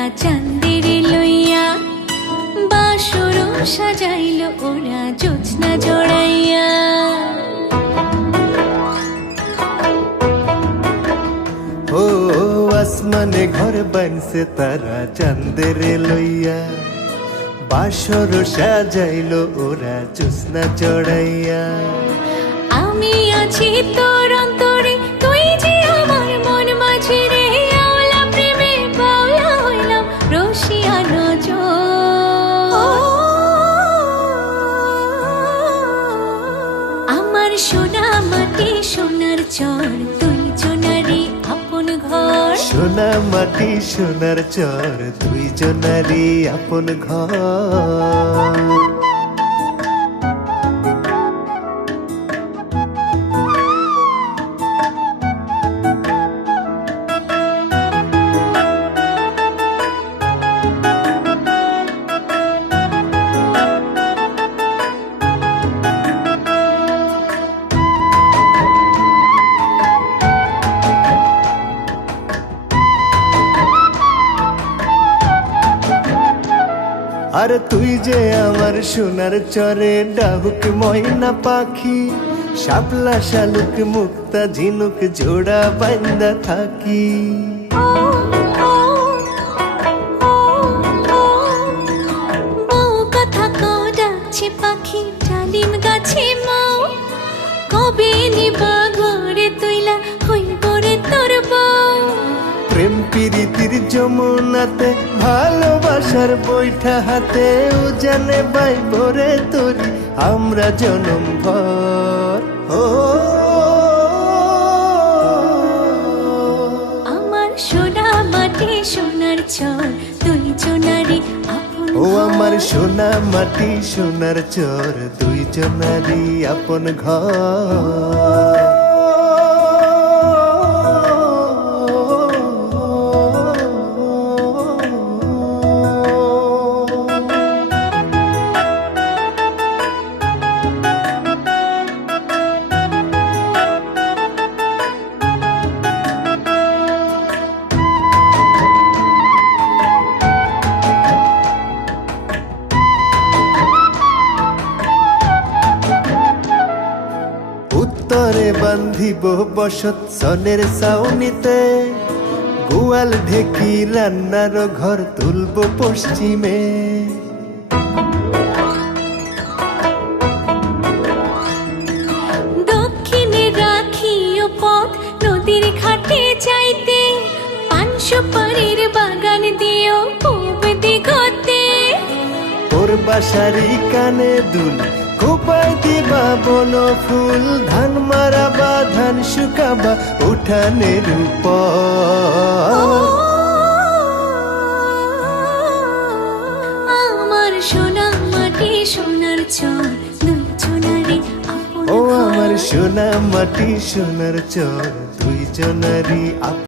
তারা চাঁদের লইয়া, বাসর সাজাইল ওরা জোছনা জড়াইয়া। ও আসমানে ঘর বানছে তারা চাঁদের লইয়া, বাসর সাজাইল ওরা জোছনা জড়াইয়া। আমি আছি তোর অন্তরে, তুই যে আমার মন মাঝে রে, আওলা প্রেমে বাউলা হইলাম রসিয়া নজর। আমার সোনা মাটি সোনার চর, তুই জোনারি আপন ঘর। সোনা মাটি সোনার চর, দুই জনারি আপন ঘর। আর তুই যে আমার সোনার চরে ডাহুক ময়না পাখি, শাপলা শালুক মুক্তা ঝিনুক জোড়া বান্দা থাকি। বউ কথা কও ডাকছে পাখি ডালিম গাছে মাও, কবে নিবা ঘরে তুইলা হইব রে তোর বউ। প্রেম প্রীতির যমুনাতে ভালোবাসার বৈঠা হাতে, উজানে বাই ভরে তোরি আমরা জনম ভর। ও আমার সোনা মাটি সোনার চর, তুই জোনারি আপন ও আমার সোনা মাটি সোনার চর, দুই জনারি আপন ঘর। উত্তরে বান্ধিব বসত সনের ছাউনিতে, গোয়াল ঢেকি রান্নার ঘর তুলব পশ্চিমে। দক্ষিণে রাখিও পথ নদীর ঘাটে যাইতে, পান সুপারির বাগান দিও পূব দিগতে। তোর বাসারি কানে দুল কোপাই দিবা বন ফুল, ধান মারাবা ধান শুকাবা উঠানের উপর। আমার সোনা মাটি সোনার চর, দুই জনারি আপন ও ঘর। আমার সোনা মাটি সোনার চর, দুই জনারি আপন